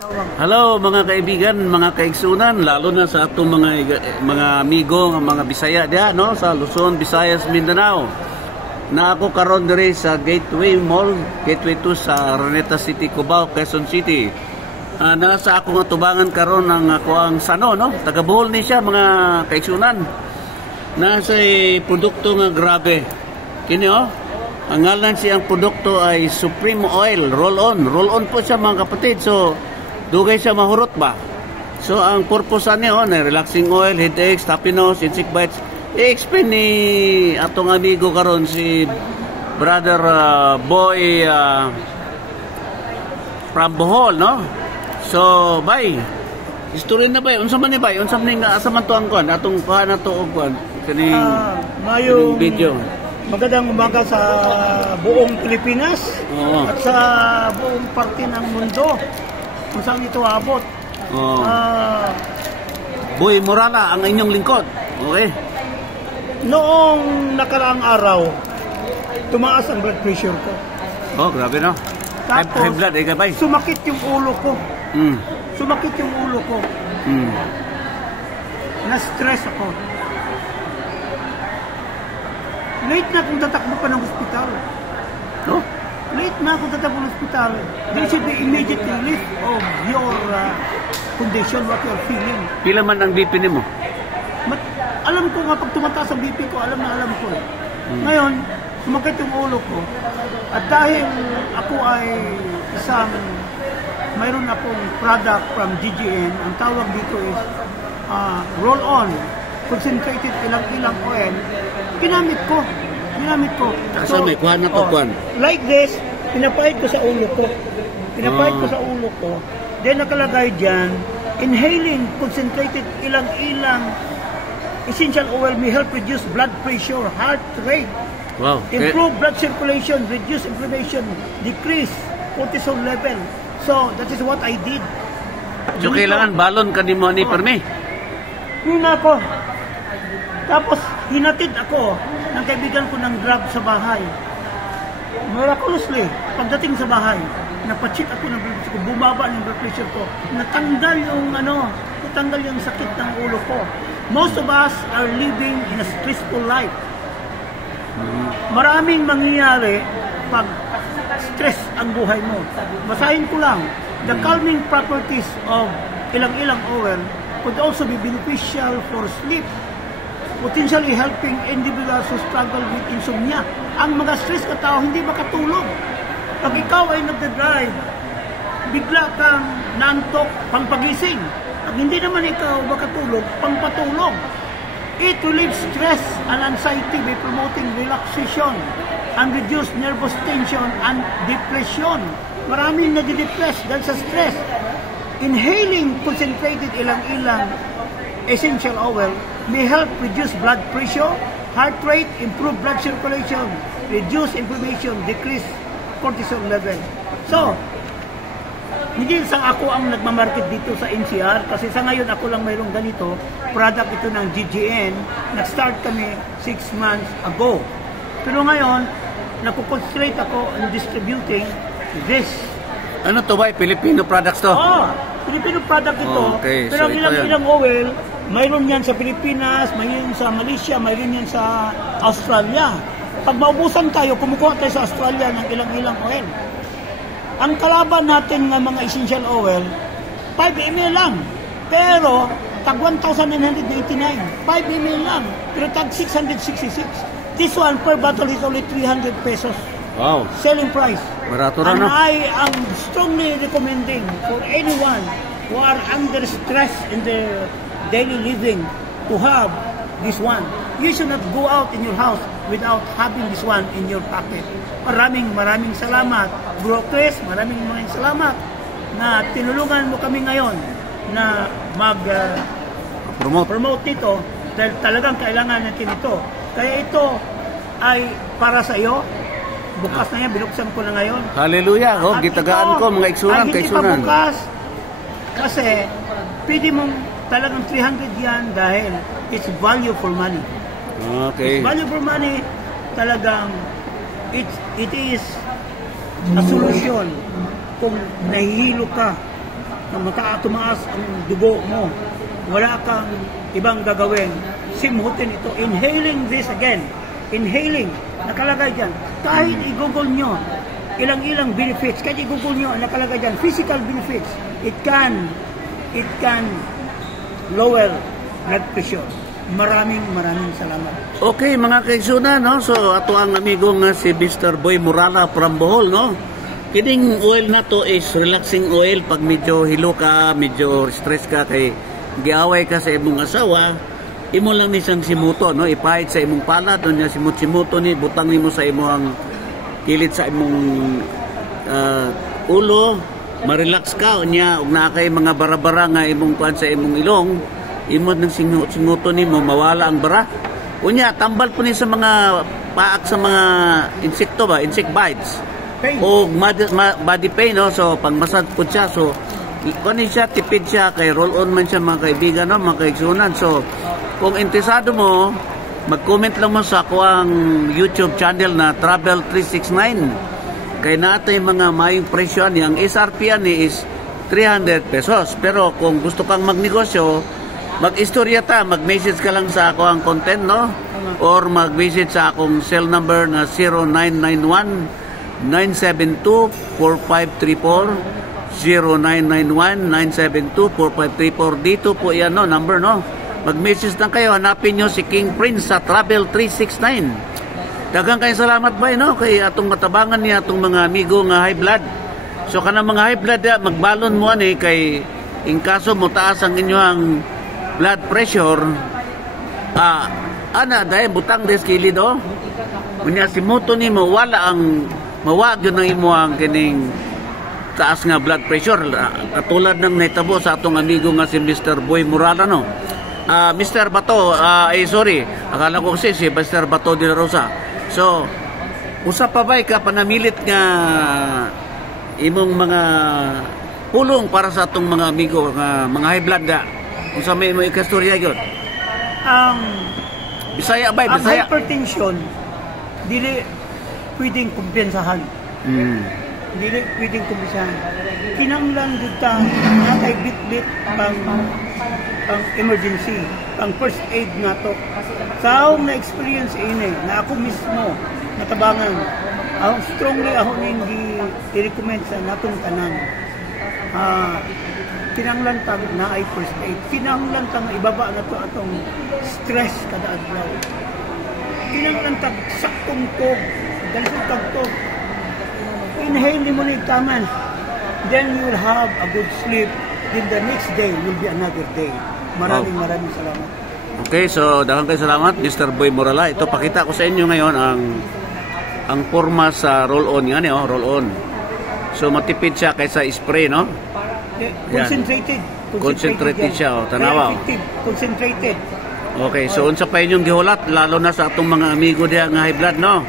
Hello mga kaibigan, mga kaigsunan, lalo na sa atong mga amigo, mga Bisaya diha no sa Luzon, Visayas, Mindanao. Na ako karon diri sa Gateway Mall, Gateway 2 sa Araneta City, Cubao, Quezon City. Nasa ako nga tubangan karon ng ako ang Sano no, taga Bohol ni siya mga kaigsunan. Nasa produkto nga grabe. Kini oh. Ang ngalan siyang produkto ay Supreme Oil Roll-On. Roll-on po siya mga kapatid. So dugay siya mahurot ba? So ang purpose niya relaxing oil, headaches, stuffy nose, insect bites. I-explain ni atong amigo karon si brother Boy from Bohol, no? So, bay. History na bay. Unsa man ni bay? Unsa man asa man to ang kuan? Atong kuha na to og kuan kaning mayong video. Magandang umaga sa buong Pilipinas at sa buong parte ng mundo. Kung saan ito abot. Boy Morala, ang inyong lingkod. Okay. Noong nakaraang araw, tumaas ang blood pressure ko. Oh, grabe no. Tapos, high blood, bay. Sumakit yung ulo ko. Sumakit yung ulo ko. Na-stress ako. Late na kung tatakbo pa ng ospital. No? Late na kung tatakbo ng ospital. There should be immediate relief of your condition, what you're feeling. Pila man ang BP nimo? Alam ko nga pag tumataas ang BP ko, alam ko eh. Ngayon, sumakit yung ulo ko. At dahil ako ay mayroon akong product from GGN, ang tawag dito is roll-on, concentrated ilang oil, ginamit ko. So, may kuhan na to, kuhan. Like this, pinapahid ko sa ulo ko. Then nakalagay dyan, inhaling concentrated ilang essential oil may help reduce blood pressure, heart rate, improve blood circulation, reduce inflammation, decrease cortisol level. So, that is what I did. So, kailangan balon ka ni mo ni Permi? Hina ako. Tapos, hinatid ako ng kaibigan ko ng Grab sa bahay. Miraculously, pagdating sa bahay, napacheck ako ng blood pressure ko, bumaba ng blood pressure ko, natanggal yung sakit ng ulo ko. Most of us are living in a stressful life. Maraming mangyayari pag stress ang buhay mo. Basahin ko lang, the calming properties of ilang oil could also be beneficial for sleep, potentially helping individuals who struggle with insomnia. Ang mga stress ka tao, hindi makatulog. Pag ikaw ay nagda-drive, bigla kang naantok, pangpagising. Pag hindi naman ikaw makatulog, pangpatulog. It relieves stress and anxiety by promoting relaxation and reduce nervous tension and depression. Maraming nadidepress dahil sa stress. Inhaling concentrated ilang essential oil may help reduce blood pressure, heart rate, improve blood circulation, reduce inflammation, decrease cortisol level. So, hindi sa ako ang nagmamarket dito sa NCR kasi sa ngayon ako lang mayroong ganito. Product ito ng GGN. Nag-start kami 6 months ago. Pero ngayon, nakukonsentrate ako on distributing this. Ano to ba? Filipino products to? Filipino product ito. Okay, pero so ilang oil, mayroon yan sa Pilipinas, mayroon sa Malaysia, mayroon yan sa Australia. Pag maubusan tayo, kumukuha tayo sa Australia ng ilang oil. Ang kalaban natin ng mga essential oil, 5 ml lang. Pero, tag 1,989. 5 ml lang. Pero tag 666. This one per bottle is only 300 pesos. Wow. Selling price. Barato na, and no? I am strongly recommending for anyone who are under stress in their daily living to have this one. You should not go out in your house without having this one in your pocket. Maraming salamat, Bro Chris. Maraming salamat na tinulungan mo kami ngayon na promote ito dahil talagang kailangan natin ito. Kaya ito ay para sa iyo. Bukas na yan, binuksan ko na ngayon. Hallelujah! Gitagaan ko mga iksunan, hindi pa bukas kasi pwede mong talagang 300 yan dahil it's value for money. Okay. It's value for money, talagang it is a solution kung nahihilo ka na tumaas ang dugo mo, wala kang ibang gagawin, simutin ito. Inhaling this again. Inhaling. Nakalagay dyan. Kahit i-google nyo, ilang-ilang benefits. Kahit i-google nyo, nakalagay dyan. Physical benefits. It can lower blood pressure. Maraming salamat. Okay, mga kaigsunan, no? So, ato ang amigo nga si Mr. Boy Morala from Bohol, no? Kining oil na to is relaxing oil pag medyo hilo ka, medyo stress ka, kay giaway ka sa imong asawa, imo lang ni siyang simuto, no? Ipahit sa imong palad, no? Niya simuto ni, butang nimo sa imong kilit sa imong ulo, ma-relax ka, niya, ug naa kay mga bara-bara nga imong kuan sa imong ilong, imo nang singuto nimo mawala ang bara. Unya tambal po ni sa mga paak sa mga insekto ba, insect bites. O body pain, no? So pag masad po siya, so kunin siya, tipid siya, kay roll on man siya mga kaibigan, no? Mga kaigsunan. So kung interesado mo, mag-comment lang mo sa kuang YouTube channel na Travel 369. Kay natin mga mayong presyo ni, ang SRP ni is 300 pesos. Pero kung gusto kang magnegosyo, mag-istorya ta, mag-message ka lang sa ako ang content, no? Or mag-visit sa akong cell number na 0991-972-4534, 0991-972-4534. Dito po yan, no? Number, no? Mag-message lang kayo, hanapin nyo si King Prince sa Travel 369. Daghang kayo salamat ba, no? Kay atong matabangan niya, atong mga amigo nga high blood. So, kanang mga high blood, magbalon mo, kay in kaso mo taas ang inyong blood pressure, dahil butang des kilid, oh. Kunya simuto ni mawala ang mawag yun ang imo ang kining taas nga blood pressure. Katulad ng naitabo sa atong amigo nga si Mr. Boy Morala, no? Mr. Bato, sorry, akala ko kasi si Mr. Bato de la Rosa. So, usa pa ba ka panamilit nga imong mga pulong para sa atong mga amigo nga mga high blood da? Kung sa may ikastorya yun. Bisaya ba? Bisaya? Ang hypertension, dili pwedeng kumpensahan. Dili pwedeng kumpensahan. Kinanglan dito natay bit-bit pang emergency, pang first aid na to. Sa akong na-experience ini, na ako mismo natabangan, strongly ako hindi i-recommend sa natong tanan. Kinanglan tag na ay first aid. Kinanglan tag ibaba na to atong stress kada adlaw. Kinanglan tag saktong tog, dalsong tag tog. Inhale mo ni taman. Then you will have a good sleep. Then the next day will be another day. Maraming salamat. Okay, so daghang kayo salamat, Mr. Boy Morala. Ito pakita ko sa inyo ngayon ang forma sa roll-on yan, roll-on. So matipid siya kaysa spray, no? Concentrated siya, tanawa. Concentrated. Okay, so unsa pa inyong gihulat, lalo na sa atong mga amigo diha nga high blood, no?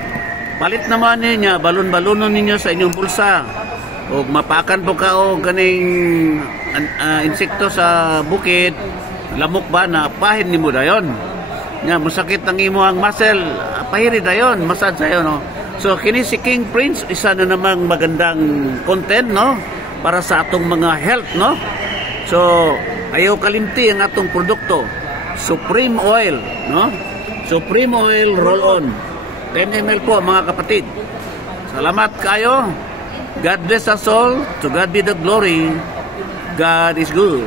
Palit naman niya, balon-balonon ninyo sa inyong bulsa. O mapakan po ka o ganing insekto sa bukid, lamok ba na pahin nimo dayon. Nya masakit ang imong muscle, pahiri dayon, massage sayo, no? So kini si King Prince, isa na namang magandang content, no? Para sa atong mga health, no? So, ayaw kalimti ang atong produkto. Supreme Oil, no? Supreme Oil Roll-On. 10 ml po, mga kapatid. Salamat kayo. God bless us all. To God be the glory. God is good.